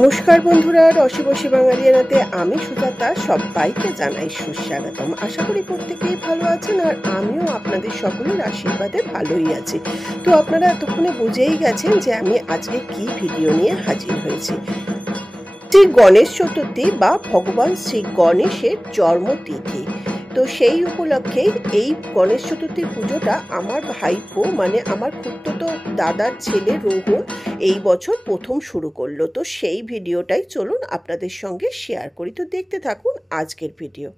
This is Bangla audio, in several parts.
নমস্কার বন্ধুরা, রসি বসি বাঙালিয়ানাতে আমি সুজাতা সবাইকে জানাই সুস্বাগতম। আশা করি প্রত্যেকেই ভালো আছেন আর আমিও আপনাদের সকলের আশীর্বাদে ভালোই আছি। তো আপনারা এতক্ষণে বুঝেই গেছেন যে আমি আজকে কি ভিডিও নিয়ে হাজির হয়েছি। শ্রী গণেশ চতুর্থী বা ভগবান শ্রী গণেশের জন্মতিথি। তো সেই উপলক্ষেই এই গণেশ চতুর্থীর পুজোটা আমার ভাইপো মানে আমার খুড়তুতো দাদার ছেলে রোহন এই বছর প্রথম শুরু করলো। তো সেই ভিডিওটাই চলুন আপনাদের সঙ্গে শেয়ার করি। তো দেখতে থাকুন আজকের ভিডিও।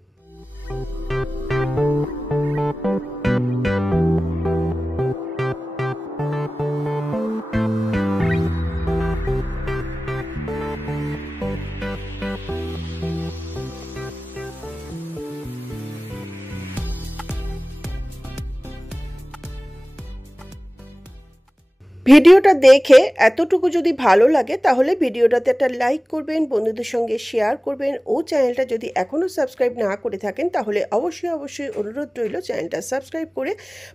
ভিডিওটা দেখে এতটুকু যদি ভালো লাগে তাহলে ভিডিওটাতে একটা লাইক করবেন, বন্ধুদের সঙ্গে শেয়ার করবেন ও চ্যানেলটা যদি এখনও সাবস্ক্রাইব না করে থাকেন তাহলে অবশ্যই অনুরোধ রইল চ্যানেলটা সাবস্ক্রাইব করে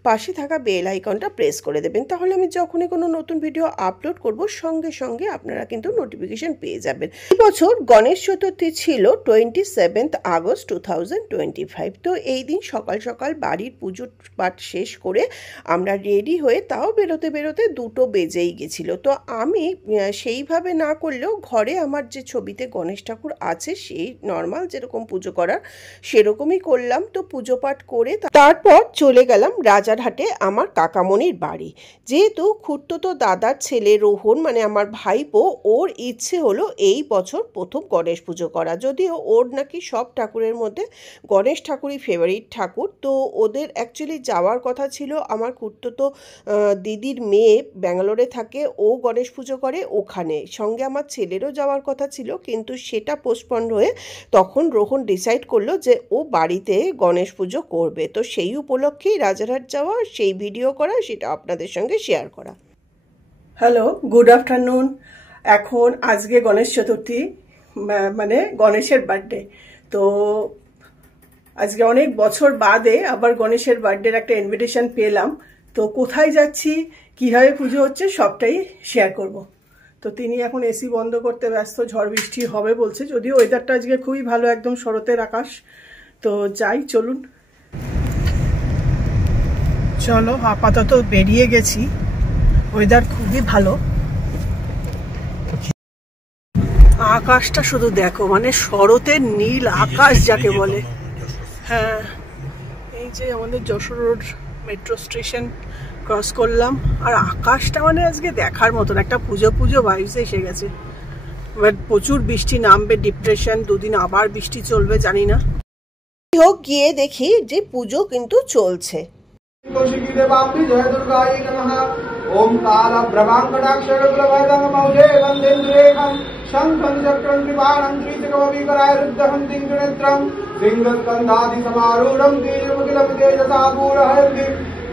পাশে থাকা বেল আইকনটা প্রেস করে দেবেন। তাহলে আমি যখনই কোনো নতুন ভিডিও আপলোড করব সঙ্গে সঙ্গে আপনারা কিন্তু নোটিফিকেশন পেয়ে যাবেন। এই বছর গণেশ চতুর্থী ছিল 27 আগস্ট 2025। তো এই দিন সকাল সকাল বাড়ির পুজো পাঠ শেষ করে আমরা রেডি হয়ে তাও বেরোতে বেরোতে দুটো বেজেই গেছিল। তো আমি সেইভাবে না করলেও ঘরে আমার যে ছবিতে গণেশ ঠাকুর আছে সেই নর্মাল যেরকম পুজো করার সেরকমই করলাম। তো পুজো পাঠ করে তারপর চলে গেলাম রাজারহাটে আমার কাকামণির বাড়ি। যেহেতু খুড়তুতো দাদার ছেলে রোহন মানে আমার ভাইপো, ওর ইচ্ছে হলো এই বছর প্রথম গণেশ পুজো করা। যদিও ওর নাকি সব ঠাকুরের মধ্যে গণেশ ঠাকুরই ফেভারিট ঠাকুর। তো ওদের অ্যাকচুয়ালি যাওয়ার কথা ছিল, আমার খুড়তুতো দিদির মেয়ে ব্যাঙ্গালোরে থাকে, ও গণেশ পুজো করে ওখানে, সঙ্গে আমার ছেলেরও যাওয়ার কথা ছিল কিন্তু সেটা পোস্টপন্ড হয়ে তখন রোহন ডিসাইড করলো যে ও বাড়িতে গণেশ পুজো করবে। তো সেই উপলক্ষেই রাজারহাট যাওয়া, সেই ভিডিও করা, সেটা আপনাদের সঙ্গে শেয়ার করা। Hello, good afternoon. এখন আজকে গণেশ চতুর্থী মানে গণেশের বার্থডে। তো আজকে অনেক বছর বাদে আবার গণেশের বার্থডের একটা ইনভিটেশন পেলাম। তো কোথায় যাচ্ছি, কীভাবে পুজো হচ্ছে সবটাই শেয়ার করব। তো তিনি এখন এসি বন্ধ করতে ব্যস্ত, ঝড় বৃষ্টি হবে বলছে, যদিও ওয়েদারটা আজকে খুবই ভালো, একদম শরতের আকাশ। তো যাই, চলুন। চলো, আপাতত বেরিয়ে গেছি, ওয়েদার খুবই ভালো। আকাশটা শুধু দেখো, মানে শরতের নীল আকাশ যাকে বলে। হ্যাঁ, এই যে আমাদের Jessore road metro station cross করলাম, আর আকাশটা মানে আজকে দেখার মতন, একটা পুজো পুজো ভাইবস এসে গেছে। বাট প্রচুর বৃষ্টি নামবে, ডিপ্রেশন, দুদিন আবার বৃষ্টি চলবে জানি না। হোক, গিয়ে দেখি যে পুজো কিন্তু চলছে।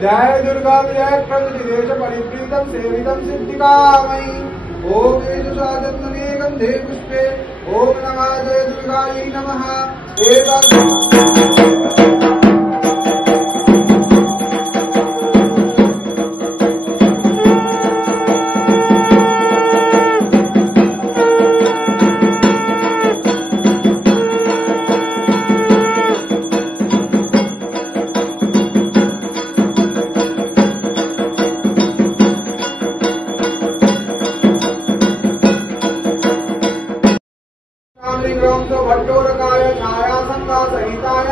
जय दुर्गा जय प्रदेश परिप्रीतम सेवितम सिद्धिकामयी। ओम यजुषादत्तमे गंधे पुष्पे ओम नमः जय दुर्गायै नमः। भट्टोरकाय छाया संगा सहिताय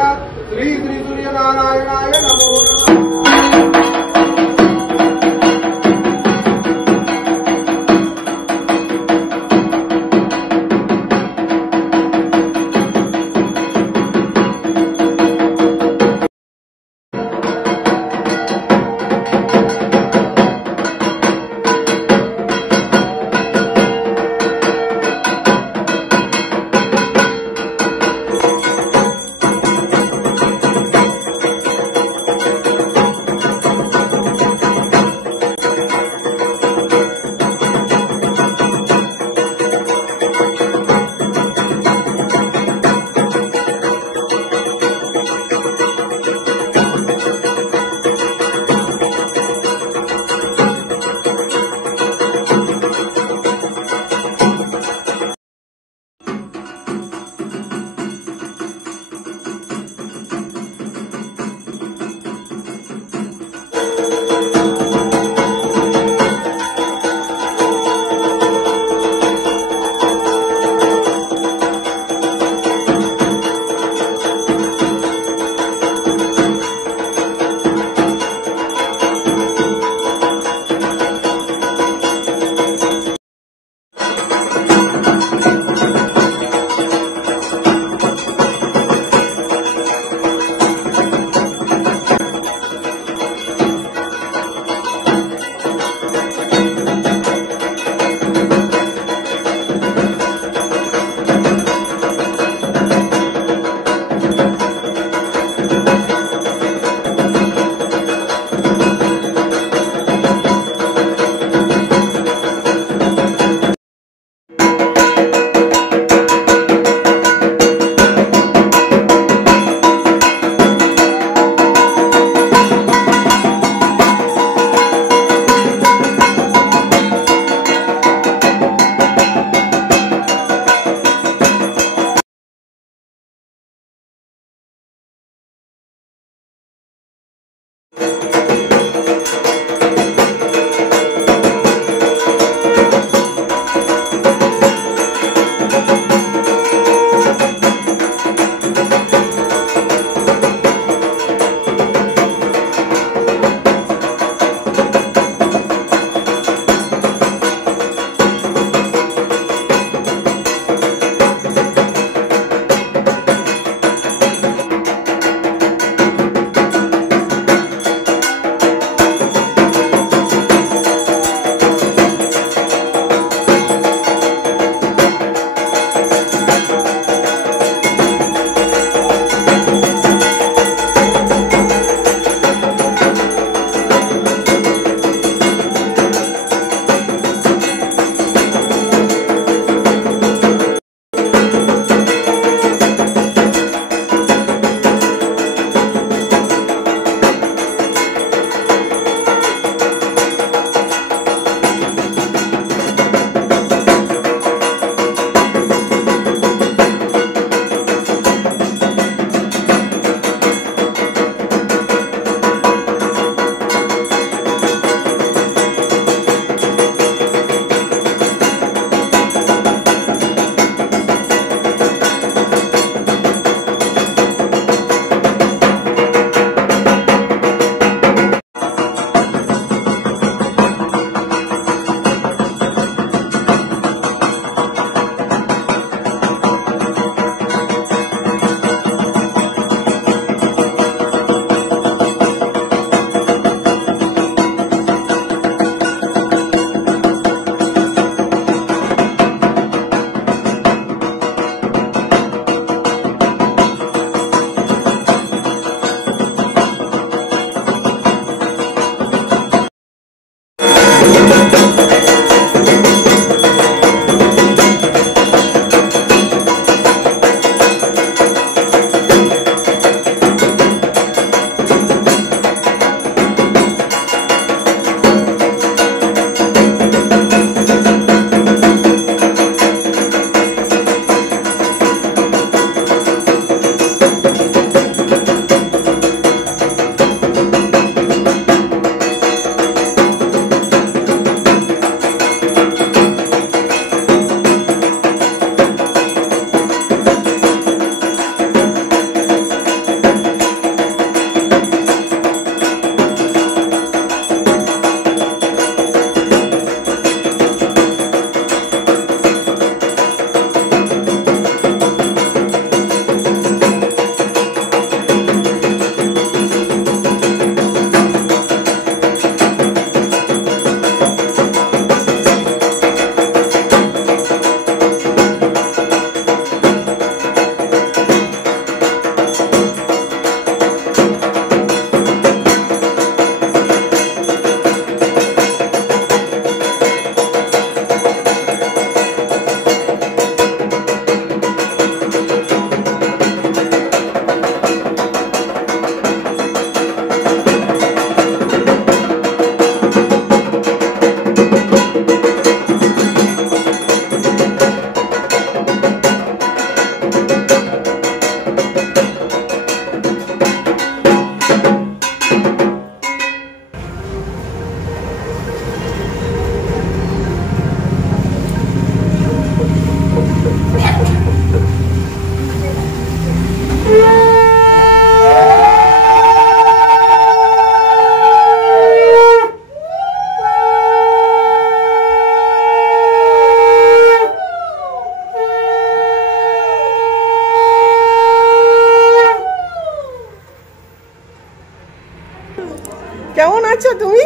কেমন আছো তুমি?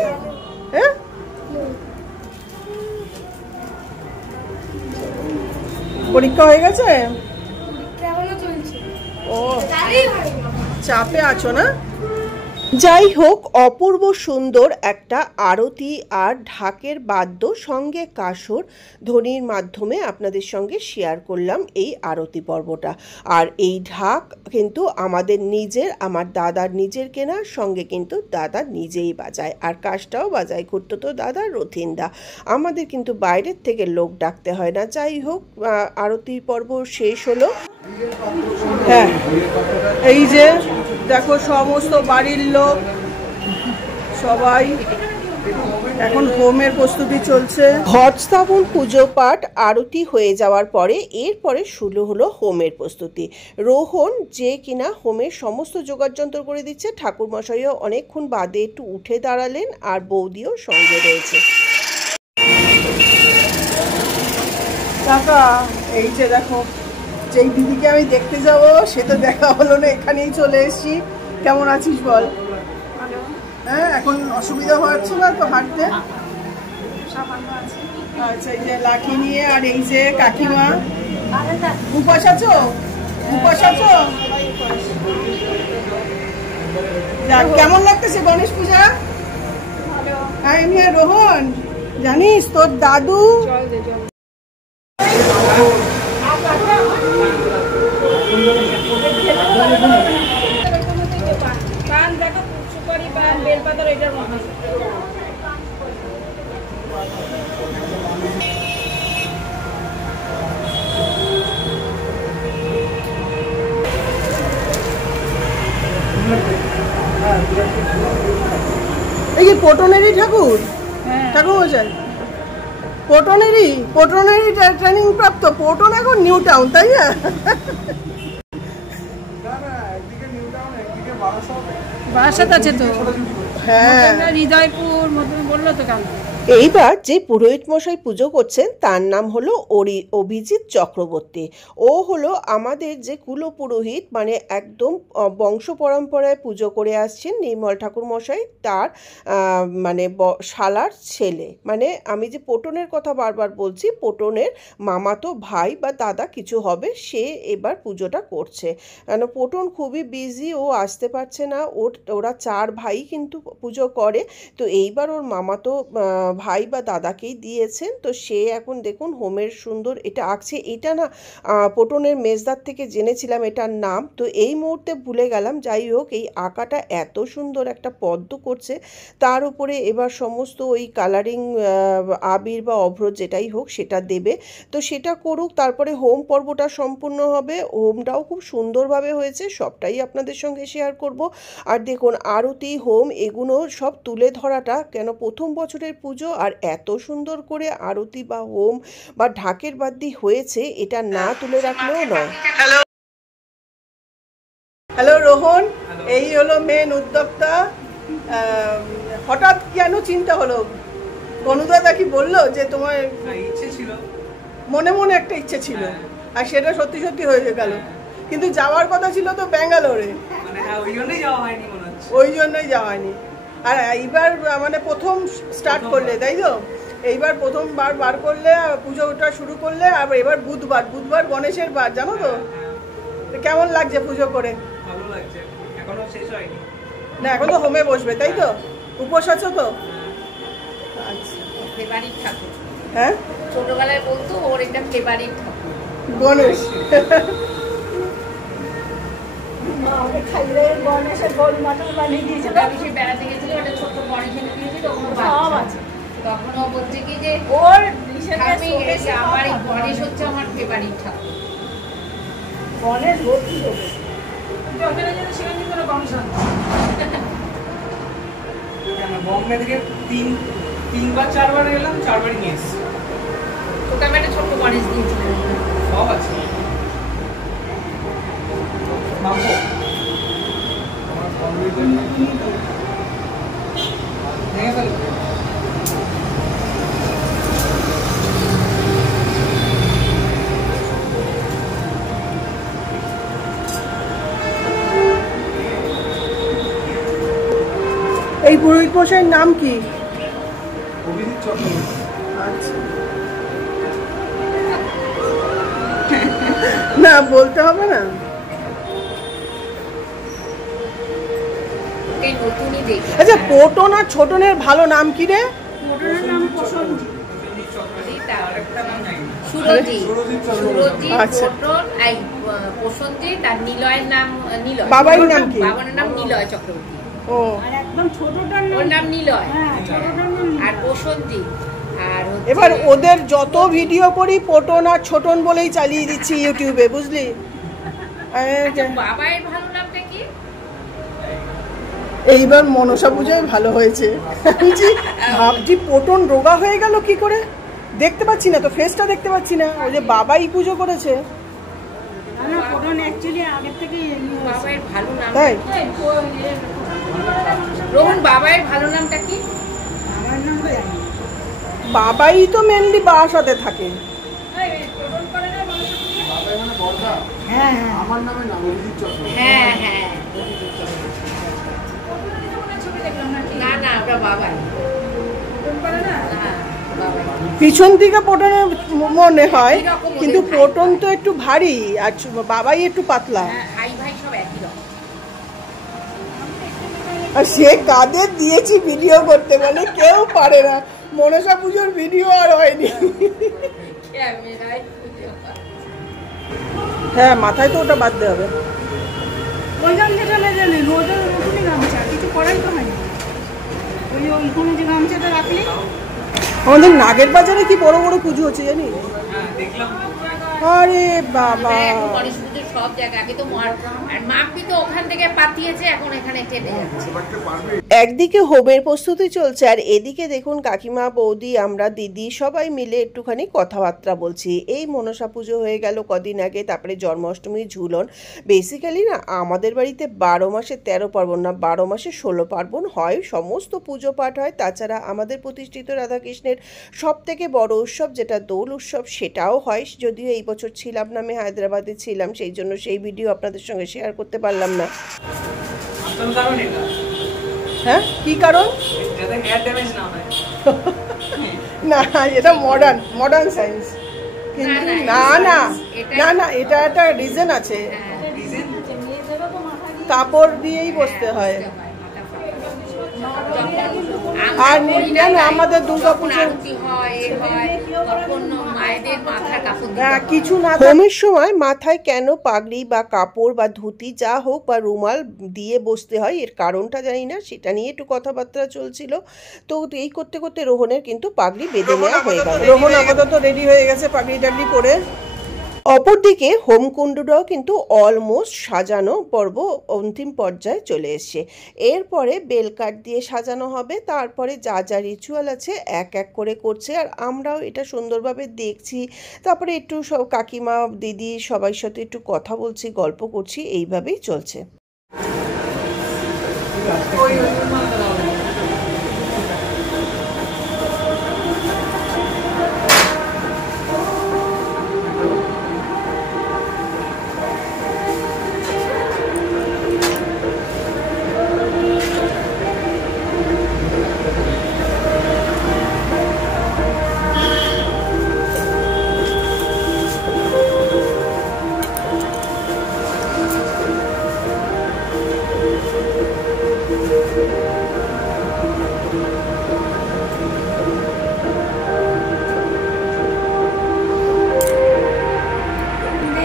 হ্যাঁ, পরীক্ষা হয়ে গেছে? ও, চাপে আছো না? যাই হোক, অপূর্ব সুন্দর একটা আরতি আর ঢাকের বাদ্য সঙ্গে কাসর ধ্বনির মাধ্যমে আপনাদের সঙ্গে শেয়ার করলাম এই আরতি পর্বটা। আর এই ঢাক কিন্তু আমার দাদার নিজের কেনার, সঙ্গে কিন্তু দাদা নিজেই বাজায়, আর কাসটাও বাজায় খুঁড়তো দাদা রথিনদা। আমাদের কিন্তু বাইরের থেকে লোক ডাকতে হয় না। যাই হোক, আরতি পর্ব শেষ হলো। হ্যাঁ, এই যে দেখো সমস্ত বাড়ির লোক সবাই এখন হোমের প্রস্তুতি চলছে। ঘট স্থাপন, পুজো পাঠ, আরতি হয়ে যাওয়ার পরে এরপরে শুরু হলো হোমের প্রস্তুতি। রোহন যে কিনা হোমের সমস্ত যোগাড়যন্ত্র করে দিচ্ছে, ঠাকুরমশাইও অনেকক্ষণ বাদে একটু উঠে দাঁড়ালেন, আর বৌদিও সঙ্গে রয়েছে। কাকা, এই যে দেখো, যেই দিদিকে আমি দেখতে যাব সে তো দেখা হলো না, এখানেই চলে এসেছি। কেমন আছিস বল? হ্যাঁ, এখন অসুবিধা হচ্ছে না তো হাঁটতে? আচ্ছা, এই যে লাঠি নিয়ে, আর এই যে কাকিমা। উপাস আছো? উপাস আছো? কেমন লাগতেছে গণেশ পূজা? হ্যাঁ, এমনি রোহন, জানিস তোর দাদু এই যে পটনেরই ঠাকুর, ঠাকুর মশাই পটনেরই ট্রেনিং প্রাপ্ত। পটন এখন নিউ টাউন, তাই না? বারাসাত আছে তো, হ্যাঁ, হৃদয়পুর মতন বললো তো কাল। এইবার যে পুরোহিত মশাই পুজো করছেন তার নাম হলো অভিজিৎ চক্রবর্তী। ও হলো আমাদের যে কুলপুরোহিত, মানে একদম বংশ পরম্পরায় পুজো করে আসছেন নির্মল ঠাকুর মশাই, তার মানে শালার ছেলে। মানে আমি যে পটনের কথা বারবার বলছি, পটনের মামাতো ভাই বা দাদা কিছু হবে, সে এবার পুজোটা করছে। কেন পটন খুবই বিজি, ও আসতে পারছে না। ওরা 4 ভাই কিন্তু পুজো করে, তো এইবার ওর মামাতো ভাই বা দাদাকেই দিয়েছেন। তো সে এখন দেখুন হোমের সুন্দর এটা আঁকছে। এটা না পটনের মেজদার থেকে জেনেছিলাম এটার নাম, তো এই মুহূর্তে ভুলে গেলাম। যাই হোক, এই আঁকাটা এত সুন্দর একটা পদ্ম করছে, তার উপরে এবার সমস্ত ওই কালারিং আবির বা অভ্র যেটাই হোক সেটা দেবে। তো সেটা করুক, তারপরে হোম পর্বটা সম্পূর্ণ হবে। হোমটাও খুব সুন্দরভাবে হয়েছে, সবটাই আপনাদের সঙ্গে শেয়ার করব। আর দেখুন, আরতি, হোম এগুলো সব তুলে ধরাটা, কেন প্রথম বছরের পুজো আর এত সুন্দর করে আরতি বা হোম বা ঢাকের বাদ্যি হয়েছে, এটা না তুলে রাখলেও নয়। হ্যালো রোহন, এই হলো মেন উদ্যোক্তা। হঠাৎ কেন চিন্তা হলো? গনুদাদা কি বললো যে তোমার ইচ্ছে ছিল, মনে মনে একটা ইচ্ছে ছিল, আর সেটা সত্যি সত্যি হয়ে গেল? কিন্তু যাওয়ার কথা ছিল তো ব্যাঙ্গালোরে, মানে ওই জন্যই যাওয়া হয়নি মনে হচ্ছে। ওই জন্যই যাওয়া হয়নি। আর এইবার মানে প্রথম স্টার্ট করলে, তাই তো? এইবার প্রথমবার বার করলে, পুজোটা শুরু করলে। আর এবার বুধবার গণেশের বার, জানো তো? কেমন লাগছে পুজো করে? ভালো লাগছে, এখনো শেষ হয়নি না, এখন তো হোমে বসবে, তাই তো? উপোস আছো তো? আচ্ছা, ফেভারিট ঠাকুর। হ্যাঁ, ছোটবেলায় বলতো ওর একটা ফেভারিট ঠাকুর গণেশ। গণেশের গোল মটর বানিয়ে দিয়েছিল। আমি সে বেড়াতে গেছিল, ওটা ছোট্ট গণেশ এনে দিয়েছিল, সব আছে। তখন ও বলছে কি যে ওর আমি আমার এই গণেশ হচ্ছে আমার ফেভারিট ঠাকুর। গণেশ ভর্তি হবে ওখানে, যেন সেখানে কোনো গণেশ হয় বম্বে থেকে 3-4বার এলাম, 4বারই নিয়ে এসেছি। তোকে আমি একটা ছোট্ট গণেশ দিয়েছিলাম, সব আছে। মাপো ভেঙে ফেলবে। এই পুরোহিত মশাইয়ের নাম কি? অভিজিৎ চক্রবর্তী। আচ্ছা, না বলতে হবে না। এই নতুনই দেখি। আচ্ছা, পোটন আর ছোটনের ভালো নাম কি রে? সুরজি, আচ্ছা। পোটন, এই প্রসেনজিৎ আর নিলয়ের নাম নিলয়। বাবার নাম কি? বাবার নাম নিলয় চক্রবর্তী। ও আর একদম ছোটটার ওর নাম নিলয়। হ্যাঁ, ছোটটার নাম আর প্রসেনজিৎ আর হচ্ছে- এবার ওদের যত ভিডিও করি পোটন আর ছোটন বলেই চালিয়ে দিচ্ছি ইউটিউবে, বুঝলি? আচ্ছা, বাবার ভালো নামটা কি? এইবার মনসা পূজায় ভালো হয়েছে। ভাবছি পোটন রোগা হয়ে গেল কি করে, দেখতে পাচ্ছি না তো, ফেসটা দেখতে পাচ্ছি না। ওই যে বাবাই পুজো করেছে। না, ফোটন অ্যাকচুয়ালি আগের থেকে বাবার ভালো নাম তাই রোহন, বাবার ভালো নামটা কি? আমার নাম তো জানি। বাবাই তো মেনলি বাসাতে থাকে। বাবাই মানে বড়দা। হ্যাঁ হ্যাঁ, আমার নামে নাম অভিজিৎ চক্রবর্তী। হ্যাঁ হ্যাঁ, না না ওটা বাবাই। হ্যাঁ, বাবাই। পিছন দিকে পোটনের মনে হয়, এরকম ওদের কিন্তু ভাই পোটন ভাই। তো একটু ভারী আর বাবাই একটু পাতলা। হ্যাঁ, ভাই ভাই সব একই রকম। আর সে কাদের দিয়েছি ভিডিও করতে, মানে কেউ পারে না। মনসা পুজোর ভিডিও আর হয়নি। ক্যামেরায় হ্যাঁ, মাথায় তো ওটা বাঁধতে হবে। ওই গামছাটা না জানেন, ওটা নতুনই গামছা, কিছু করাই তো হয়নি। ওই ওইখানে যে গামছাটা রাখলি, আমাদের নাগের বাজারে কি বড় বড় পুজো হচ্ছে জানিস? হ্যাঁ দেখলাম। আরে বাবা, এখন গণেশ পুজোর সব জায়গায়, আগে তো আর মাপি তো ওখান থেকে পাঠিয়েছে, এখন এখানে টেনে যাচ্ছে। একদিকে হোমের প্রস্তুতি চলছে আর এদিকে দেখুন কাকিমা, বৌদি, আমরা দিদি সবাই মিলে একটুখানি কথাবার্তা বলছি। এই মনসা পুজো হয়ে গেল কদিন আগে, তারপরে জন্মাষ্টমীর ঝুলন। বেসিক্যালি না আমাদের বাড়িতে 12 মাসে 13 পার্বণ না, 12 মাসে 16 পার্বণ হয়, সমস্ত পুজো পাঠ হয়। তাছাড়া আমাদের প্রতিষ্ঠিত রাধাকৃষ্ণের সব থেকে বড় উৎসব যেটা দোল উৎসব, সেটাও হয়। যদিও এই বছর ছিলাম না, আমি হায়দ্রাবাদে ছিলাম, সেই জন্য সেই ভিডিও আপনাদের সঙ্গে শেয়ার করতে পারলাম না। আসল কারণ এটা, হ্যাঁ, কি কারণ? যাতে হেয়ার ড্যামেজ না হয়। না, এটা মডার্ন সায়েন্স। কিন্তু না না না না, এটা একটা রিজন আছে। রিজন মেয়েদেরও তো মাথা দিয়ে কাপড় দিয়েই বসতে হয়। আর জানো আমাদের দুর্গাপুজোর কিছু না, হোমের সময় মাথায় কেন পাগড়ি বা কাপড় বা ধুতি যা হোক বা রুমাল দিয়ে বসতে হয়, এর কারণটা জানি না, সেটা নিয়ে একটু কথাবার্তা চলছিল। তো এই করতে করতে রোহনের কিন্তু পাগড়ি বেঁধে নেওয়া হয়ে গেল। রোহন আপাতত রেডি হয়ে গেছে পাগড়ি টাগড়ি পরে। অপরদিকে হোমকুণ্ডটাও কিন্তু অলমোস্ট সাজানো পর্ব অন্তিম পর্যায়ে চলে এসছে। এরপরে বেলকাঠ দিয়ে সাজানো হবে, তারপরে যা যা রিচুয়াল আছে এক এক করে করছে, আর আমরাও এটা সুন্দরভাবে দেখছি। তারপরে একটু সব কাকিমা, দিদি সবার সাথে একটু কথা বলছি, গল্প করছি, এইভাবেই চলছে।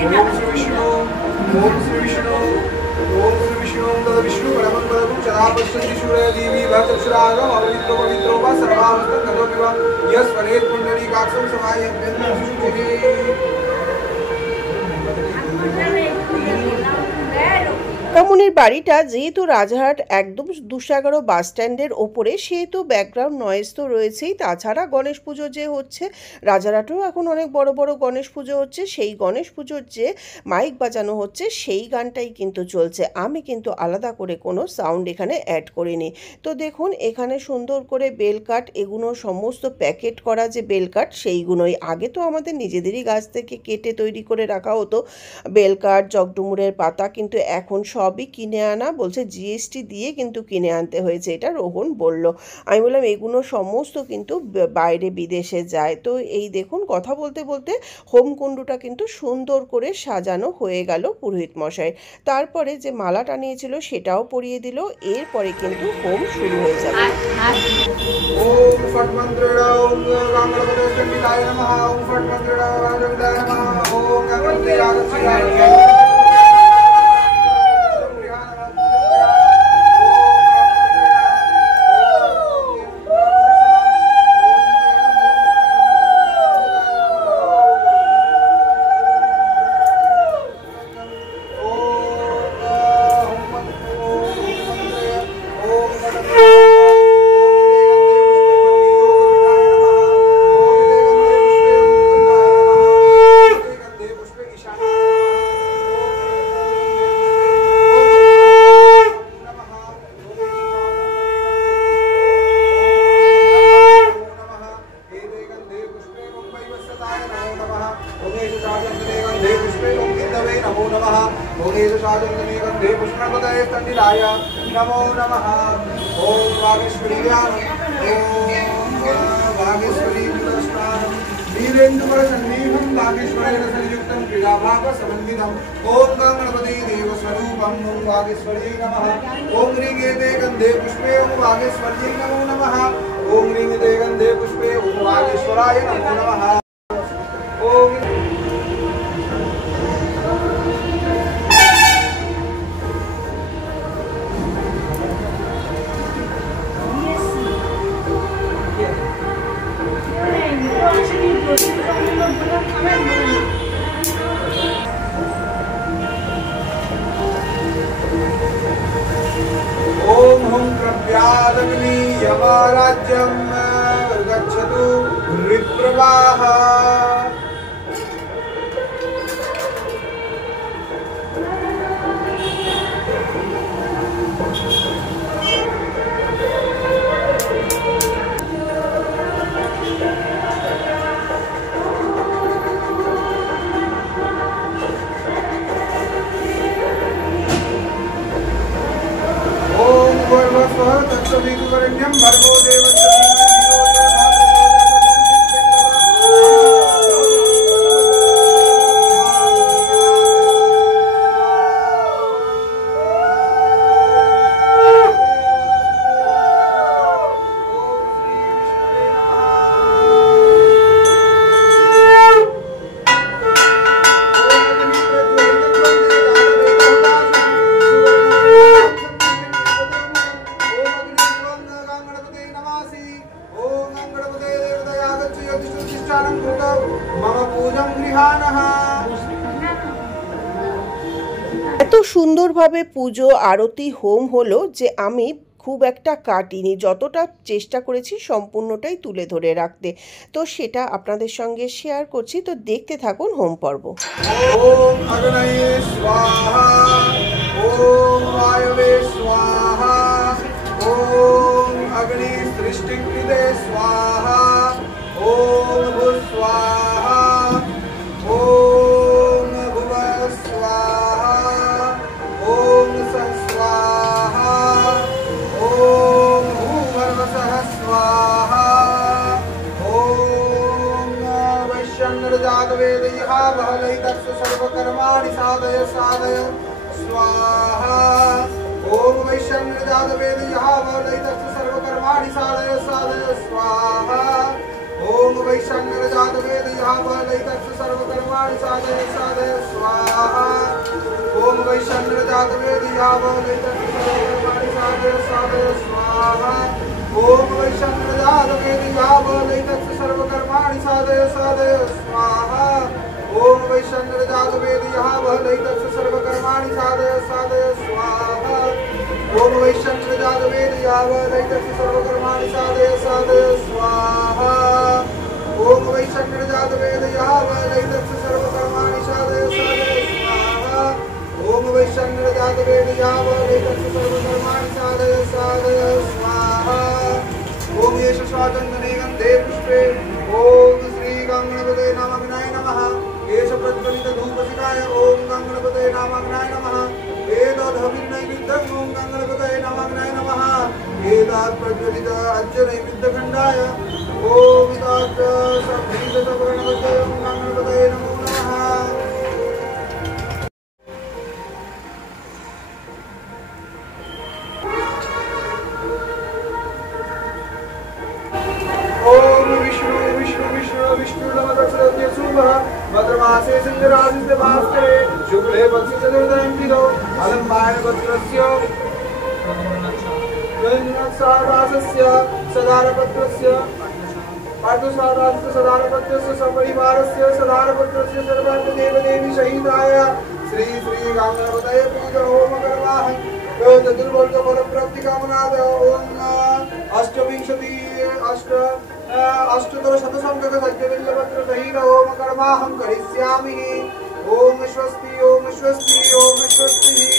ओम श्री विष्णु ओम श्री विष्णु ओम श्री विष्णु तद विष्णु परमं पदं चला पश्यन्ति सूर्य देवी भक्तश्रागम अवलितो पवित्रो वा सर्वावस्थं गतोऽपि वा यस्वरेत् पुण्डरीकाक्षं समायभ्यन्तरिषुचिः। কামুনির বাড়িটা যেহেতু রাজারহাট একদম 211 বাস স্ট্যান্ডের ওপরে, সেহেতু ব্যাকগ্রাউন্ড নয়েজ তো রয়েছেই। তাছাড়া গণেশ পুজো যে হচ্ছে, রাজারহাটেও এখন অনেক বড় বড় গণেশ পুজো হচ্ছে, সেই গণেশ পুজোর যে মাইক বাজানো হচ্ছে সেই গানটাই কিন্তু চলছে। আমি কিন্তু আলাদা করে কোনো সাউন্ড এখানে অ্যাড করিনি। তো দেখুন এখানে সুন্দর করে বেলকাঠ, এগুলো সমস্ত প্যাকেট করা যে বেলকাঠ, সেইগুলোই আগে তো আমাদের নিজেদেরই গাছ থেকে কেটে তৈরি করে রাখা হতো বেলকাঠ, জগডুমুরের পাতা, কিন্তু এখন সব সবই কিনে আনা, বলছে জিএসটি দিয়ে কিন্তু কিনে আনতে হয়েছে, এটা রোহন বলল। আমি বললাম এগুলো সমস্ত কিন্তু বাইরে বিদেশে যায়। তো এই দেখুন কথা বলতে বলতে হোমকুণ্ডটা কিন্তু সুন্দর করে সাজানো হয়ে গেল পুরোহিত মশাই। তারপরে যে মালাটা নিয়েছিল সেটাও পরিয়ে দিল। এরপরে কিন্তু হোম শুরু হয়ে যাবে। ओम फट मंत्रेण ओम गंगणपते चंडिकाय नमः ओम फट मंत्रेण राजगदाय नमः ओम गणपते आगच्छति नमो नमः ओम वागीश्वरीयाम ओम वागीश्वरी पुरस्कारं वीरेन्द्र सन्निधं वागीश्वरेण संयुक्तं क्रियाभाग समन्वितम् ओम गणपति देव स्वरूपं ओम वागीश्वरी नमः ओम ऋग्वेदे गन्धे पुष्पे ओम वागीश्वर्यै नमो नमः ओम ऋग्वेदे गन्धे पुष्पे ओम वागीश्वराय नमो नमः ओम ओम हुं प्रव्यादग्नि यमराज्यं गच्छतु ऋप्रवाह तत्सवितुर्वरेण्यं भर्गो देवस्य এত সুন্দরভাবে পুজো আরতি হোম হলো যে আমি খুব একটা কাটিনি, যতটা চেষ্টা করেছি সম্পূর্ণটাই তুলে ধরে রাখতে। তো সেটা আপনাদের সঙ্গে শেয়ার করছি, তো দেখতে থাকুন হোম পর্ব। ओम अग्नये स्वाहा ओम वायवे स्वाहा ओम अग्नि सृष्टिकृते स्वाहा ओम भूः स्वाहा ओम भुवः स्वाहा ओम सः स्वाहा ओम भूर्भुवः स्वाहा ओम वैश्यन्नरजातवेदयः बहलैतस्य सर्वकर्माणि साधय साधय स्वाहा ओम वैश्यन्नरजातवेदयः बहलैतस्य सर्वकर्माणि साधय साधय स्वाहा ओम वैश्यन्नरजातवेदयः बहलैतस्य सर्वकर्माणि साधय साधय स्वाहा ओम वैश्यन्नरजातवेदयः बहलैतस्य सर्वकर्माणि साधय साधय स्वाहा ओम वैश्यन्नरजातवेदयः बहलैतस्य सर्वकर्माणि साधय साधय स्वाहा ओम वैश्यन्नरजातवेदयः बहलैतस्य सर्वकर्माणि साधय साधय स्वाहा ओम वैश्यन्नरजातवेदयः बहलैतस्य सर्वकर्माणि साधय साधय स्वाहा ओम वैश्यन्नरजातवेदयः बहलैतस्य सर्वकर्माणि साधय साधय स्वाहा ओम वैश्यन्नरजातवेदयः बहलैतस्य सर्वकर्माणि साधय साधय स्वाहा ओम येष स्वाचन्दने गन्धे पुष्पे ओम श्री गणपते नमः येष प्रज्वलित धूपशिखाय ओम गणपते नमः वेद नैवेद्यं ॐ गणपतये नमः एतात् प्रज्वलित अज्ज नैवेद्यखण्डाय ॐ इदात् सभ्रीतसवर्णवते ॐ गणपतये नमो नमः भद्रमासे सिंहराजस्य भास्करे शुक्ले पक्षे चतुर्दशीलो अलम्बाय पत्रस्य सादासस्य सदारपत्रस्य पार्थसादास्य सदारपत्रस्य सपरिवारस्य सदारपत्रस्य सर्वदेवदेवी सहिताय श्री श्री गणपतये पूजा होम करवाह चतुर्वर्ग फल प्राप्ति कामनाद ओम अष्टविंशति अष्टोत्तर शतसंख्यक सज्जबिल्लपत्र सहित ओम कर्माहं करिष्यामि ओम स्वस्ति ओम स्वस्ति ओम स्वस्ति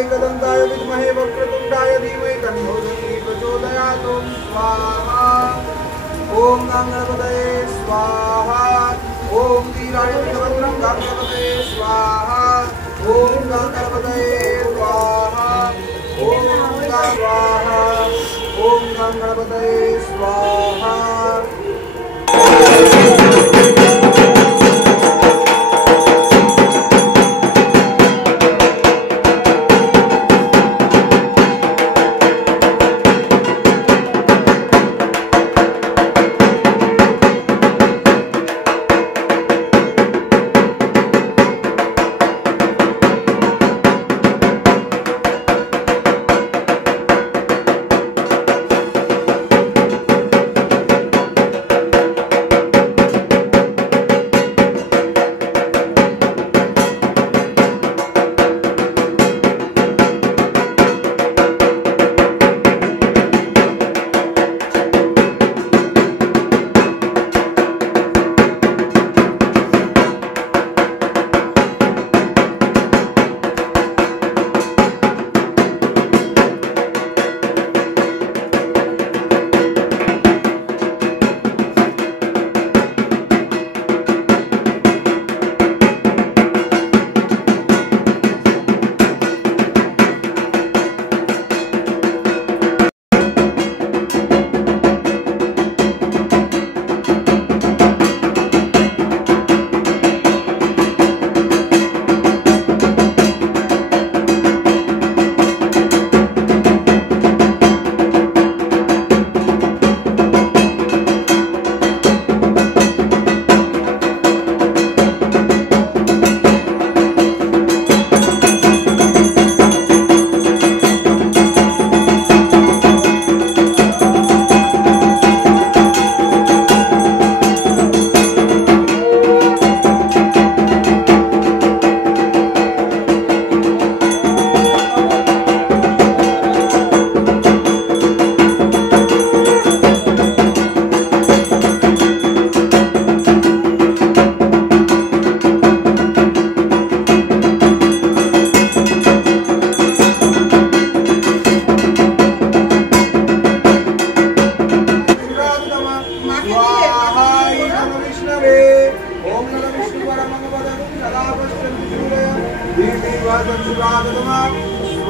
एकदन्ताय विद्महे वक्रतुण्डाय धीमहि तन्नो दन्ति प्रचोदयात् ॐ स्वाहा ॐ गणपतये स्वाहा ॐ वीराय भद्रं गणपतये स्वाहा ॐ गणपतये स्वाहा ॐ स्वाहा ॐ गणपतये स्वाहा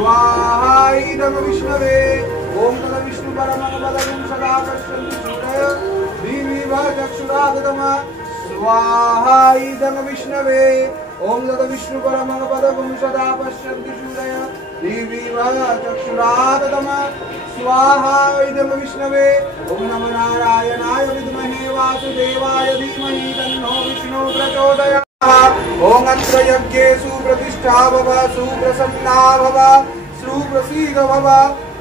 स्वाहाईदम विष्णवे ओम तद विष्णु परमं पदं सदा पश्यन्ति सूरय दीविव चक्षुरागतम स्वाहाईदम विष्णवे ओम तद विष्णु परमं पदं सदा पश्यन्ति सूरय दिवीव चक्षुराततम स्वाहा इदं विष्णवे ओम नमो नारायणाय विद्महे वासुदेवाय धीमहि तन्नो विष्णु प्रचोदयात् ओम अत्र यज्ञे सुप्रतिष्ठा भव सुप्रसन्ना भव सुप्रसीद भव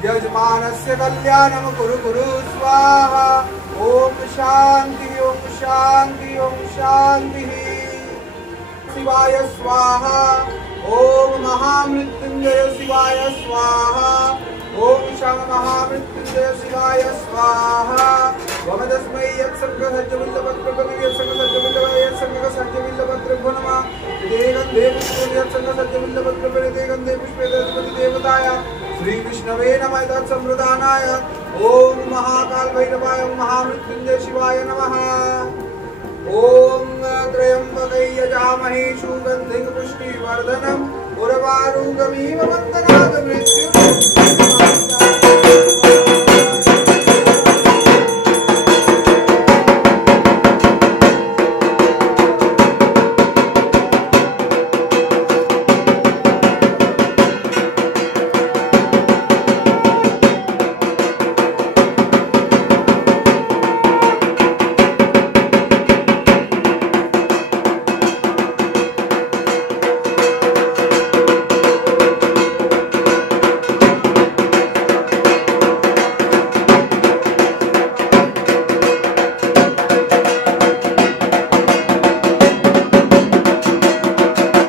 यजमानस्य कल्याणं कुरु कुरु स्वाहा ओम शांति ओम शांति ओम शांति शिवाय स्वाहा ओम महामृत्युंजय शिवाय स्वाहा ओम शम महामृत्युंजय शिवाय स्वाहा वमदस्मै यत्संगसज्जविल्लभद्रपति यत्संगसज्जविल्लभ यत्संगसज्जविल्लभद्रभो नमः देगन्धे पुष्पे यत्संगसज्जविल्लभद्रपति देगन्धे पुष्पे देवपति देवताय श्री विष्णवे नमः तत्संप्रदानाय ओम महाकाल भैरवाय महामृत्युंजय शिवाय नमः ओम त्र्यंबकै यजामहे सुगन्धिं पुष्टिवर्धनम् उर्वारुकमिव वन्दनात् मृत्युम्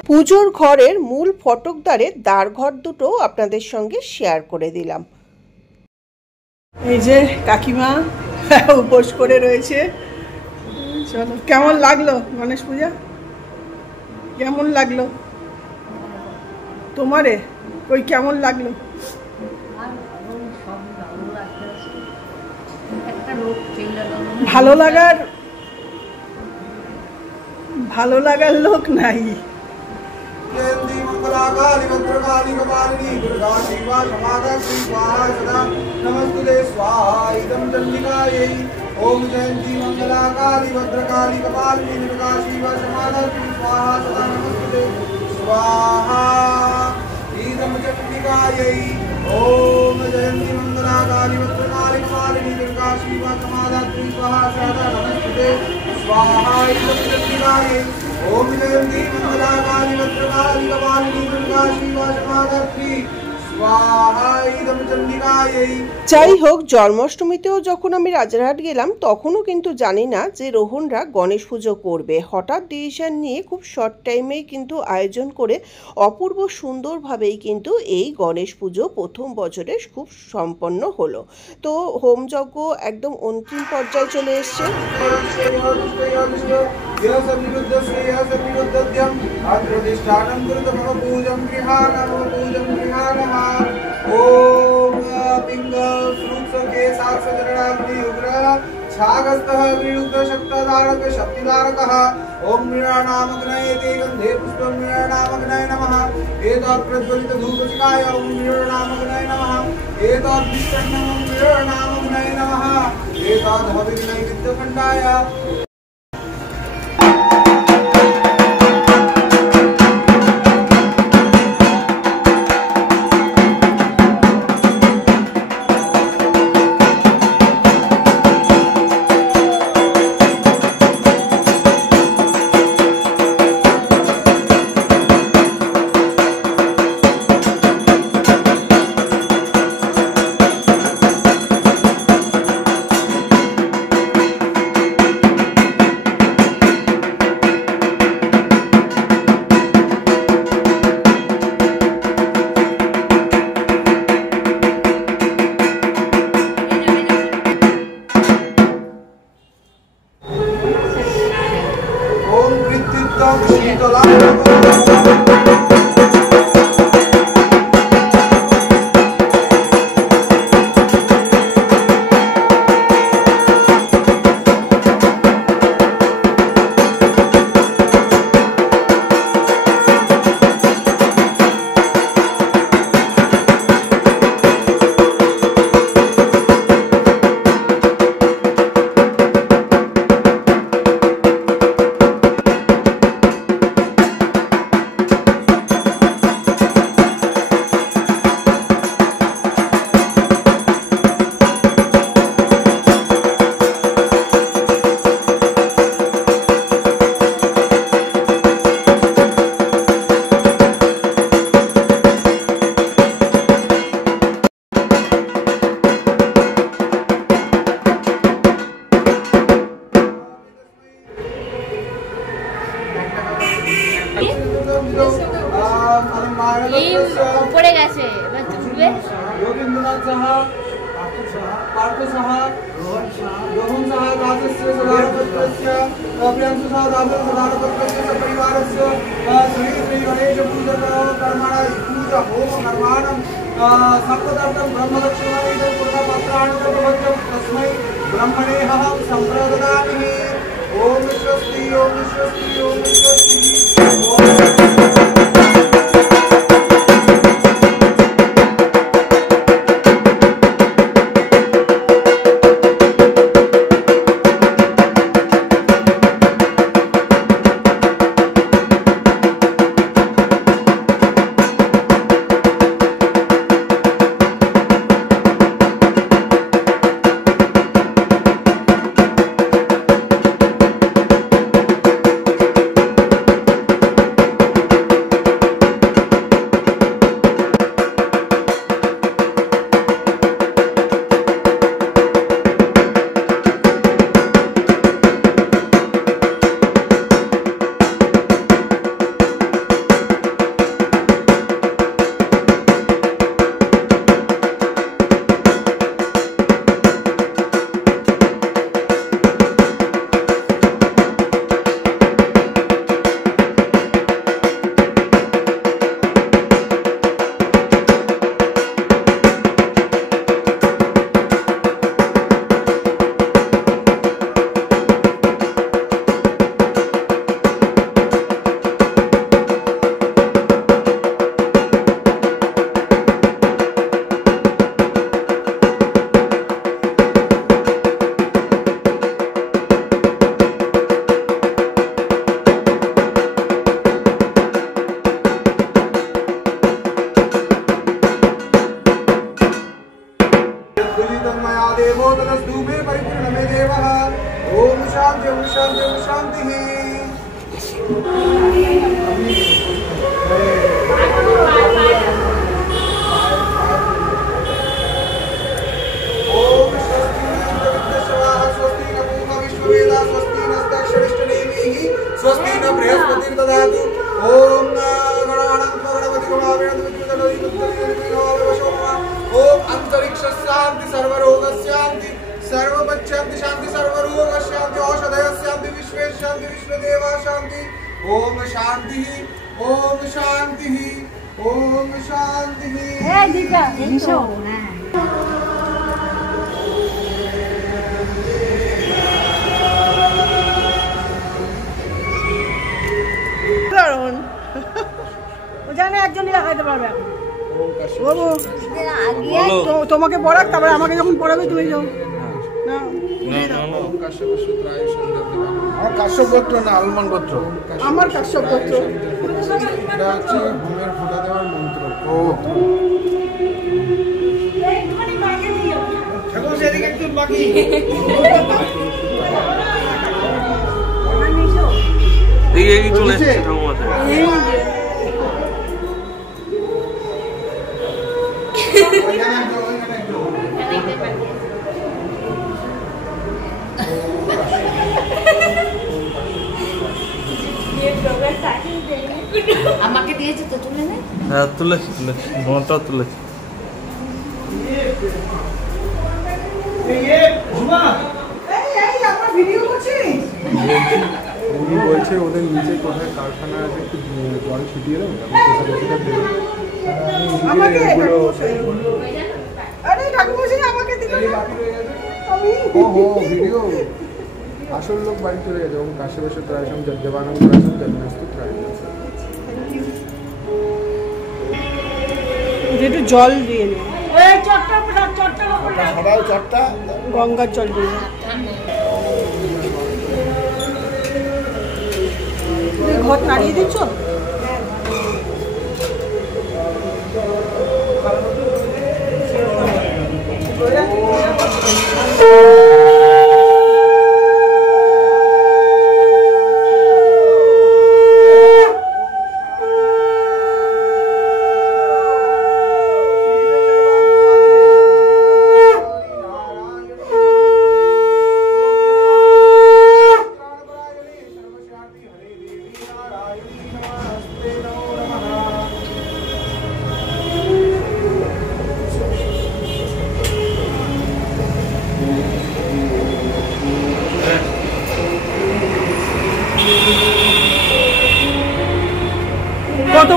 পুজোর ঘরের মূল ফটকদারের দ্বারঘর দুটো আপনাদের সঙ্গে শেয়ার করে দিলাম। এই যে কাকিমা উপোস করে রয়েছে। চলো, কেমন লাগলো গণেশ পূজা? কেমন লাগলো তোমারে? ওই কেমন লাগলো? ভালো লাগার লোক নাই। जयंती मंगला काली भद्रकाली कपालिनी दुर्गा शिवा समाधात्री स्वाहा सदा नमस्तुते स्वाहा इदं चंडिकायै ओम जयंती मंगला काली भद्रकाली कपालिनी दुर्गा शिवा समाधात्री स्वाहा सदा नमस्तुते स्वाहा इदं चंडिकायै ओम जयंती मंगला काली भद्रकाली कपालिनी दुर्गा शिवा समाधात्री स्वाहा सदा नमस्तुते स्वाहा इदं चंडिकायै ओम जयंती मंगला काली भद्रकाली कपालिनी दुर्गा शिवा समाधात्री स्वाहा इदं चंडिकायै। যাই হোক, জন্মাষ্টমীতেও যখন আমি রাজারহাট গেলাম তখনও কিন্তু জানি না যে রোহনরা গণেশ পুজো করবে। হঠাৎ ডিসিশন নিয়ে খুব শর্ট টাইমেই কিন্তু আয়োজন করে অপূর্ব সুন্দরভাবেই কিন্তু এই গণেশ পুজো প্রথম বছরে খুব সম্পন্ন হলো। তো হোমযজ্ঞ একদম অন্তিম পর্যায়ে চলে এসছে। ओम पिंग फ्रूट्स के साथ सजनाग्नि उग्र छागस्तः विरुद्ध शक्तिधारक शक्तिधारकः ओम मृणानामग्नये ते गन्धे पुष्पं मृणानामग्नये नमः एतत् प्रज्वलित धूपचिकाय ओम मृणानामग्नये नमः एतत् विष्णुं मृणानामग्नये नमः एतत् हविर्नैवेद्यखण्डाय দিবে योगेंद्रनाथ साहा पार्थ साहा रोहन साहा दासस्य सदारपत्रस्य प्रियांशु साहा दासस्य सदारपत्रस्य सपरिवारस्य श्री श्री गणेश पूजन कर्मणा पूजा होम कर्माणं सप्तदर्थं ब्रह्मदक्षिणाय पूर्णपत्राणि प्रवचनं तस्मै ब्रह्मणेऽहं सम्प्रददामि। ओम स्वस्ति ओम स्वस्ति ओम स्वस्ति। स्वस्ति न बृहस्पति ददातु। ओम गणानां गणपति ओम अंतरिक्ष शांति सर्वरोग शांति सर्वपच्चांति शांति सर्वरोग शांति औषधय शांति विश्वे शांति विश्वदेव शांति। ओम शांति ओम शांति ओम शांति। দারুণ ও জানে একজনই লাগাইতে পারবে এখন বাবু তোমাকে পড়াক তারপরে আমাকে যখন পড়াবে তুমি যাও না আমার কাশ্যপ গোত্র না আলমান গোত্র। আমার কাশ্যপ গোত্র। এটা হচ্ছে ঘুমের ফোঁটা দেওয়ার মন্ত্র। ও ঠাকুর সেদিকে একটু বাকি এই চলে এসেছে ঠাকুমাতে। আমাকে দিয়েছে তো তুলে নে। হ্যাঁ তুলেছি মনটা তুলেছি। উনি বলছে ওদের নিচে কোথায় কারখানা আছে একটু জল ছিটিয়ে দেবো ভিডিও আসল লোক বাড়ি চলে গেছে। ওম কাশ্যপেশ্বর ত্রায়সম যজ্ঞবানম ত্রায়সম যজ্ঞাস্তু ত্রায়সম। একটু জল দিয়ে নে সবাই চটটা গঙ্গার জল দিয়ে ঘর নাড়িয়ে দিচ্ছ।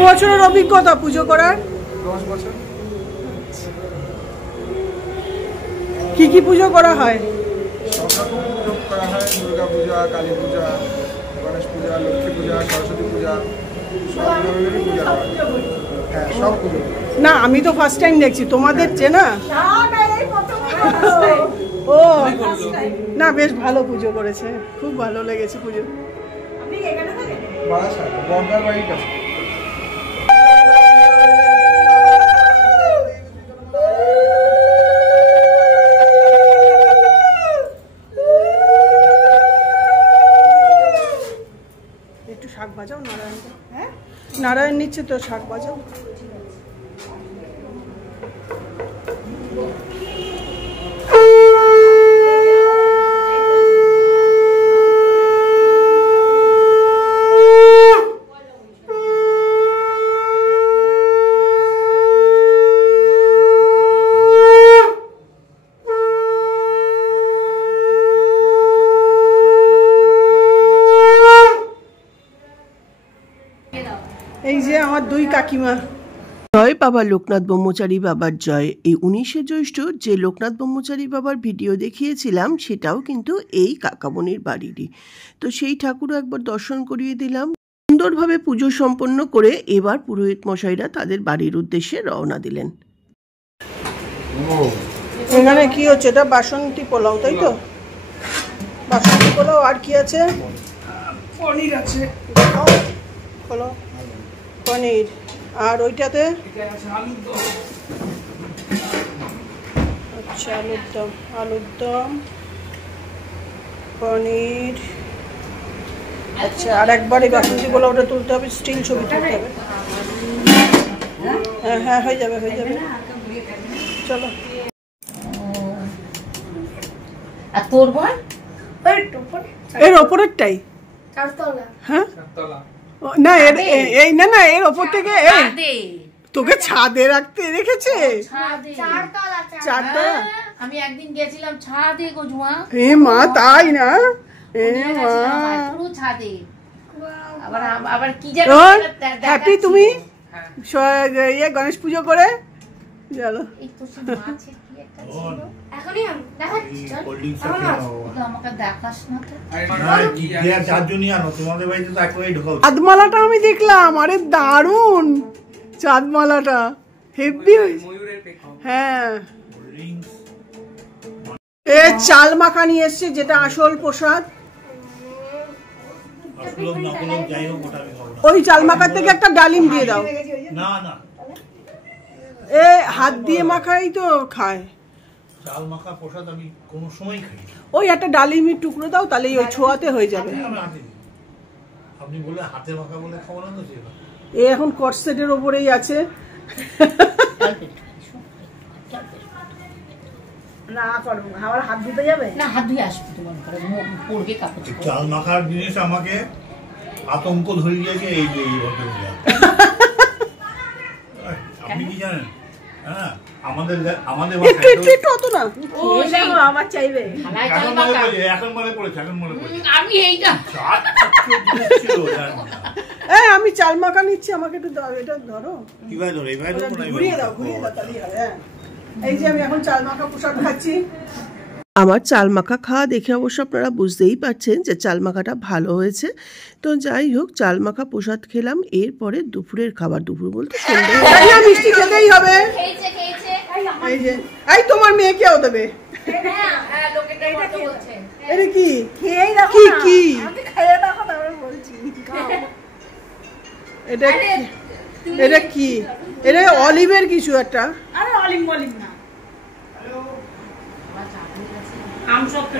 বছরের অভিজ্ঞতা পুজো করার? 10 বছর। কি কি পুজো করা হয়? সব রকম পুজো করা হয়, দুর্গা পূজা, কালী পূজা, গণেশ পূজা, লক্ষ্মী পূজা, সরস্বতী পূজা, সব ধরনেরই পূজা হয়। হ্যাঁ, সব পুজো। না, আমি তো ফার্স্ট টাইম দেখছি তোমাদের চেনা। ও না, বেশ ভালো পুজো করেছে, খুব ভালো লেগেছে পুজো। বারাসাত, বর্দার বাড়ির কাছে। একটু শাক বাজাও নারায়ণ। হ্যাঁ, নারায়ণ নিচ্ছে তো, শাক বাজাও। এই যে আমার দুই কাকিমা। জয় বাবা লোকনাথ ব্রহ্মচারী বাবার জয়। এই 19শে জ্যৈষ্ঠ যে লোকনাথ ব্রহ্মচারী বাবার ভিডিও দেখিয়েছিলাম সেটাও কিন্তু এই কাকামণির বাড়িরই। তো সেই ঠাকুরও একবার দর্শন করিয়ে দিলাম। সুন্দরভাবে পুজো সম্পন্ন করে এবার পুরোহিত মশাইরা তাদের বাড়ির উদ্দেশ্যে রওনা দিলেন। এখানে কি হচ্ছে? এটা বাসন্তী পোলাও, তাই তো? বাসন্তী পোলাও। আর কি আছে? পনির আছে, পোলাও পনির। আর ওইটাতে আচ্ছা আলুর দম, আলুর দম, পনির। আচ্ছা, আর একবার এই বাসন্তী পোলাওটা তুলতে হবে, স্টিল ছবি তুলতে হবে। হ্যাঁ হ্যাঁ, হয়ে যাবে হয়ে যাবে, চলো। আর তোর বল এর ওপরেরটাই? হ্যাঁ না, এই না না, এর ওপর থেকে তোকে ছাদে রাখতে রেখেছে। চারটা? আমি একদিন গেছিলাম ছাদে গো জুয়া। এ মা, তাই না? এ মা, পুরো ছাদে। আবার কি যেন হ্যাপি তুমি ইয়ে গণেশ পুজো করে চলো। এই তো সে মাছের কি একটা ছিল, এখনই দেখাচ্ছি, চল আমাকে দেখাস না তো। চাঁদমালাটা আমি দেখলাম, আরে দারুন চাঁদমালাটা, হেভি। হ্যাঁ, এ চাল মাখা নিয়ে এসছে, যেটা আসল প্রসাদ। ওই চাল মাখার থেকে একটা ডালিম দিয়ে দাও। না না, এ হাত দিয়ে মাখাই তো খায়। চাল মাখা প্রসাদ আমি কোনো সময় খাই। ওই একটা ডালিমের টুকরো দাও, তাহলে ওই ছোঁয়াতে হয়ে যাবে। আপনি বলে হাতে মাখা বলে খাবো না তো। এ এখন কটসেটের ওপরেই আছে। না করবো, আমার হাত ধুতে যাবে না, হাত ধুয়ে আসবে তোমার ঘরে, পড়বে কাপড়। চাল মাখার জিনিস আমাকে আতঙ্ক ধরে গিয়েছে এই যে আপনি কি জানেন? হ্যাঁ, আমাদের আমার চাইবে। এখন মনে পড়েছে, আমি এইটা আমি চাল মাখা নিচ্ছি, আমাকে একটু দাও, এটা ধরো। কিভাবে ধরো? এইভাবে ঘুরিয়ে দাও, ঘুরিয়ে দাও, তাহলেই হবে। হ্যাঁ, এই যে আমি এখন চাল মাখা প্রসাদ খাচ্ছি। আমার চাল মাখা খাওয়া দেখে অবশ্য আপনারা বুঝতেই পারছেন যে চাল মাখাটা ভালো হয়েছে। তো যাই হোক, চাল মাখা প্রসাদ খেলাম। এরপরে দুপুরের খাবার, দুপুর বলতে সন্ধ্যে, মিষ্টি খেতেই হবে। এই যে, এই তোমার মেয়েকেও দেবে। এটা কি? কি কি এটা? এটা কি? এটা অলিভের কিছু একটা। আরে অলিভ বলিভ না, আমসত্ত্ব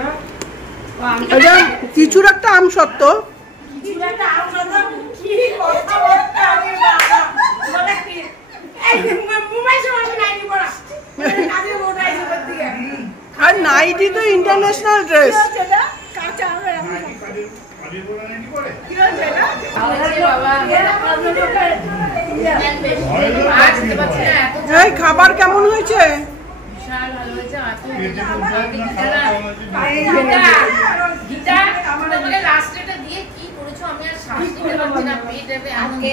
না, এটা কিছুর একটা আমসত্ত্ব। কিছুর একটা আমসত্ত্ব। কি কথা বলতে আমি বাবা বলে কি এই মুম্বাই শহরে নাইটি পড়া কাজে মোটাই সব দিকে। আর নাইটি তো ইন্টারন্যাশনাল ড্রেস। সেটা কাঁচা হবে আমি কি হচ্ছে না বাবা। এই খাবার কেমন হয়েছে? বিশাল ভালো হয়েছে। লাস্টে দিয়ে কি বলছো আমি আর শ্বাস নিতে পারছি না, পেট এবে আজকে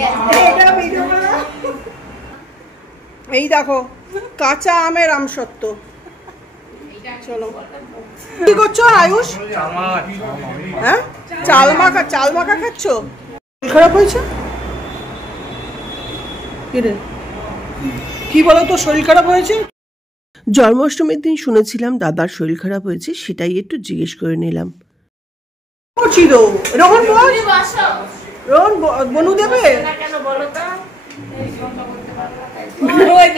এই দেখো কাঁচা আমের আমসত্ত্ব। চলো কি করছো আয়ুষ? হ্যাঁ চাল মাখা খাচ্ছ? খারাপ হয়েছে কি বলো তো, শরীর খারাপ হয়েছে? জন্মাষ্টমীর দিন শুনেছিলাম দাদার শরীর খারাপ হয়েছে, সেটাই একটু জিজ্ঞেস করে নিলাম। রোহন বনু দেবে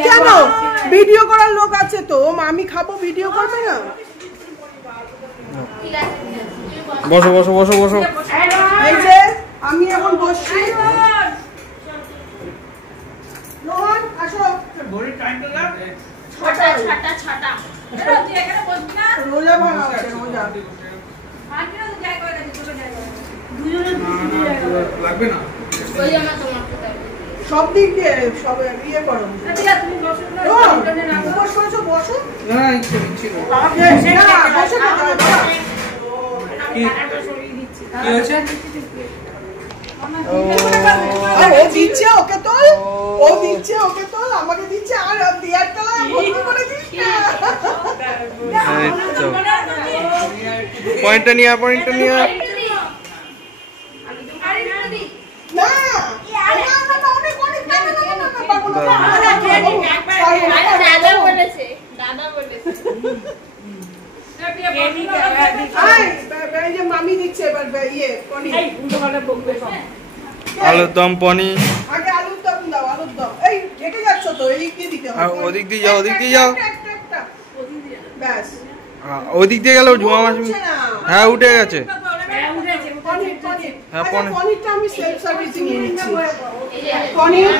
কেন? ভিডিও করার লোক আছে তো, আমি খাবো ভিডিও করবে না? বসো বসো বসো বসো। এই যে আমি এখন বসছি। রোহন আসো। রোজা ভাঙা আছে, রোজা লাগবে না সব দিক দিয়ে সব ইয়ে করো। উপোস করেছো, বসো। না ইচ্ছে ছিল বসো না, কি হয়েছে? ও দিচ্ছে ওকে তোল, ও দিচ্ছে ওকে তোল, আমাকে দিচ্ছে আর দিয়ার তলায় ভর্তি করে দিস না। পয়েন্টটা নিয়ে না মামি দিচ্ছে এবার ইয়ে আলুর দম পনির। আগে আলুর দম দাও, আলুর দম। এই হেঁটে যাচ্ছ তো, এদিক দিয়ে দিতে হবে। ওদিক দিয়ে যাও, ওদিক দিয়ে যাও। ব্যাস ওদিক দিয়ে গেল জুমা মাসি। হ্যাঁ উঠে গেছে। হ্যাঁ পনিরটা আমি সেলফ সার্ভিসিং নিয়ে নিচ্ছি। পনির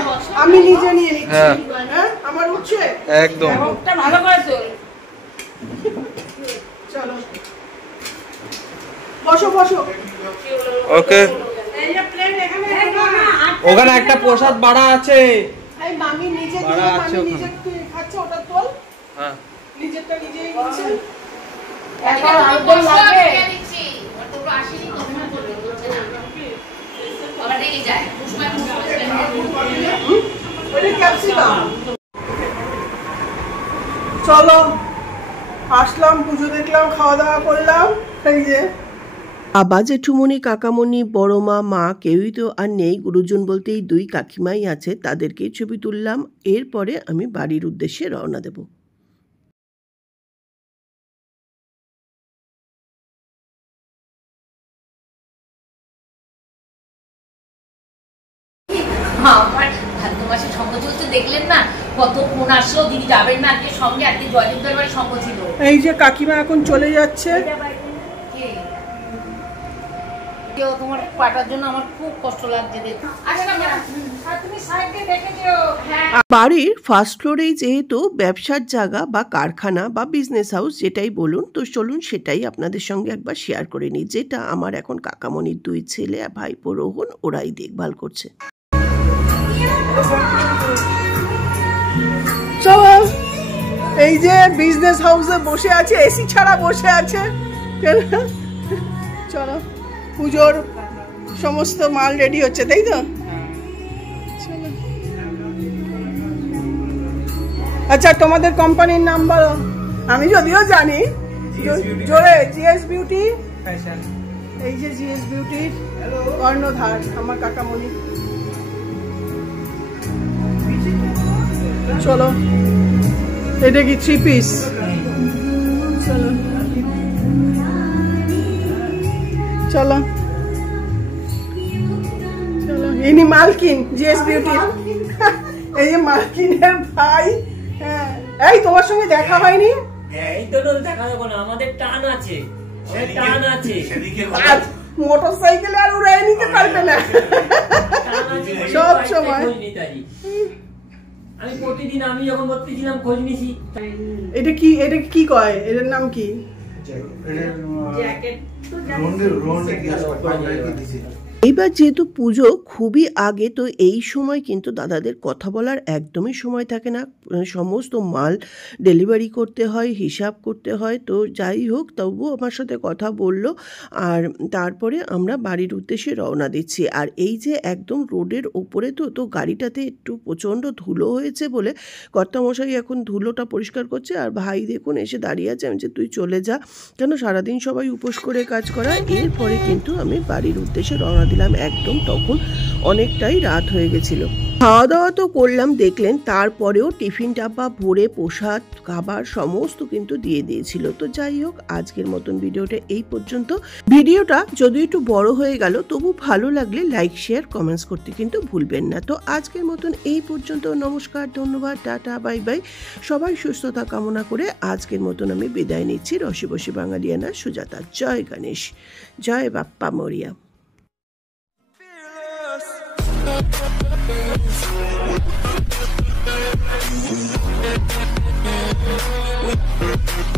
আমি নিজে নিয়ে নিচ্ছি। হ্যাঁ আমার উঠছে একদম। ভালো করে তো চলো বসো বসো। ওকে ওখানে একটা প্রসাদ বাড়া আছে। এই মামি নিজে বাড়া আছে মামি ওখানে। নিজে খাচ্ছে, ওটা তোল। হ্যাঁ নিজেরটা নিজেই নিচ্ছে। এখন আলুদম লাগবে ওটা ক্যাপসিকাম। চলো আসলাম, পুজো দেখলাম, খাওয়া দাওয়া করলাম। এই যে বাবা জেঠুমনি কাকামণি বড় মা কেউই তো আর নেই, গুরুজন বলতেই দুই কাকিমাই আছে, তাদেরকেই ছবি তুললাম। এরপরে আমি বাড়ির উদ্দেশ্যে রওনা দেব। আমার ভাদ্র মাসে সঙ্গ চলছে, দেখলেন না কত ফোন আসলো, দিদি যাবেন না আজকে সঙ্গে, আজকে জয়দেব দরবারে সঙ্গ ছিল। এই যে কাকিমা এখন চলে যাচ্ছে। কেউ তোমার পাটার জন্য আমার খুব কষ্ট লাগছে দেখো। তুমি সাইড দিয়ে দেখে যেও। হ্যাঁ বাড়ির ফার্স্ট ফ্লোরেই যেহেতু ব্যবসার জায়গা বা কারখানা বা বিজনেস হাউস যেটাই বলুন, তো চলুন সেটাই আপনাদের সঙ্গে একবার শেয়ার করে নিই, যেটা আমার এখন কাকামণির দুই ছেলে আর ভাইপো রোহন ওরাই দেখভাল করছে। চলো এই যে বিজনেস হাউসে বসে আছে, এসি ছাড়া বসে আছে। চলো পুজোর সমস্ত মাল রেডি হচ্ছে, তাই তো? চলো আচ্ছা তোমাদের কোম্পানির নাম বলো। আমি যদিও জানি জোরে, জিএস বিউটি। এই যে জিএস বিউটির কর্ণধার আমার কাকামণি। চলো এটা কি 3 পিস? চলো চলো চলো। ইনি মালকিন জিএস বিউটি। এই যে মালকিনের ভাই। হ্যাঁ এই তোমার সঙ্গে দেখা হয়নি? এই তো দেখা যাবো না, আমাদের টান আছে, টান আছে। মোটর সাইকেলে আর উড়াই নিতে পারবে না সব সময়। আমি প্রতিদিন আমি যখন ভর্তি ছিলাম খোঁজ নিছি। এটা কি কয়, এটার নাম কি? এইবার যেহেতু পুজো খুবই আগে, তো এই সময় কিন্তু দাদাদের কথা বলার একদমই সময় থাকে না, সমস্ত মাল ডেলিভারি করতে হয়, হিসাব করতে হয়। তো যাই হোক, তবুও আমার সাথে কথা বলল, আর তারপরে আমরা বাড়ির উদ্দেশ্যে রওনা দিচ্ছি। আর এই যে একদম রোডের ওপরে, তো গাড়িটাতে একটু প্রচণ্ড ধুলো হয়েছে বলে কর্তামশাই এখন ধুলোটা পরিষ্কার করছে, আর ভাই দেখুন এসে দাঁড়িয়ে আছে। আমি যে তুই চলে যা, কেন সারাদিন সবাই উপোস করে কাজ করা। এরপরে কিন্তু আমি বাড়ির উদ্দেশ্যে রওনা দিলাম। একদম তখন অনেকটাই রাত হয়ে গেছিল। খাওয়া দাওয়া তো করলাম দেখলেন, তারপরেও টিফিন ডাব্বা ভরে প্রসাদ খাবার সমস্ত কিন্তু দিয়ে দিয়েছিল। তো যাই হোক, আজকের মতন ভিডিওটা এই পর্যন্ত। ভিডিওটা যদি একটু বড় হয়ে গেল, তবু ভালো লাগলে লাইক শেয়ার কমেন্টস করতে কিন্তু ভুলবেন না। তো আজকের মতন এই পর্যন্ত। নমস্কার, ধন্যবাদ, টাটা, বাই বাই। সবাই সুস্থতা কামনা করে আজকের মতন আমি বিদায় নিচ্ছি। রসি বসি বাঙালিয়ানা সুজাতা। জয় গণেশ, জয় বাপ্পা মরিয়া। We'll be right back.